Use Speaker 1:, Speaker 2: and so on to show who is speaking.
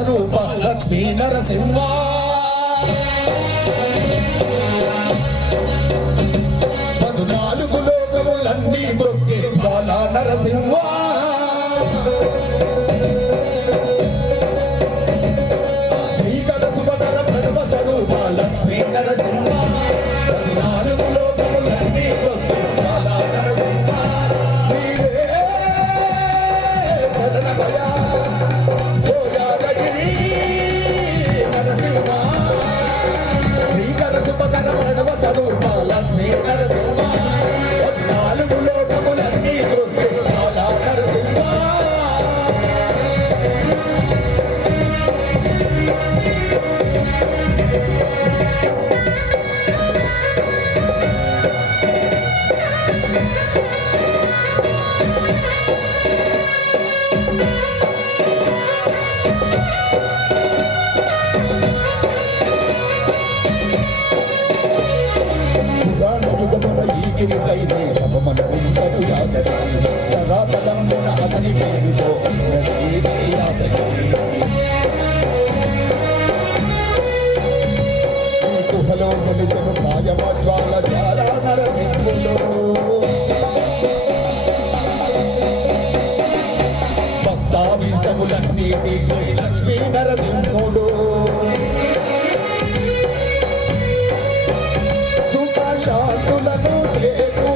Speaker 1: రూప లక్ష్మీ నరసింహ. పదునాలుగు లోకములన్నీ బ్రొక్కే బాల నరసింహ. శ్రీకర శుభకర ప్రణవ స్వరూప లక్ష్మీ నరసింహ పదునాలుగు లోకములన్నీ మృక్కి బాల నరసింహ నీవే శరణమయా ఓయాదగిరి నరసింహ శ్రీకర శుభకర ప్రణవ స్వరూప లక్ష్మీ నరసింహ పద్నాలుగు లోకములన్నీ మృత్యు బాల నరసింహ పురాణ యుగమున ఈగిరిపైనే సభమన వింతను యాదగిరి ధరాతలమున అతని పేరుతో ఉన్నది యాదగిరి ఈ గుహలో వెలుసను మాయమజ్వాల జ్వాల నరసింహులో భక్తాభీష్టములన్నీ తీర్చే లక్ష్మీ నరసింహ శాంతులను చేకూ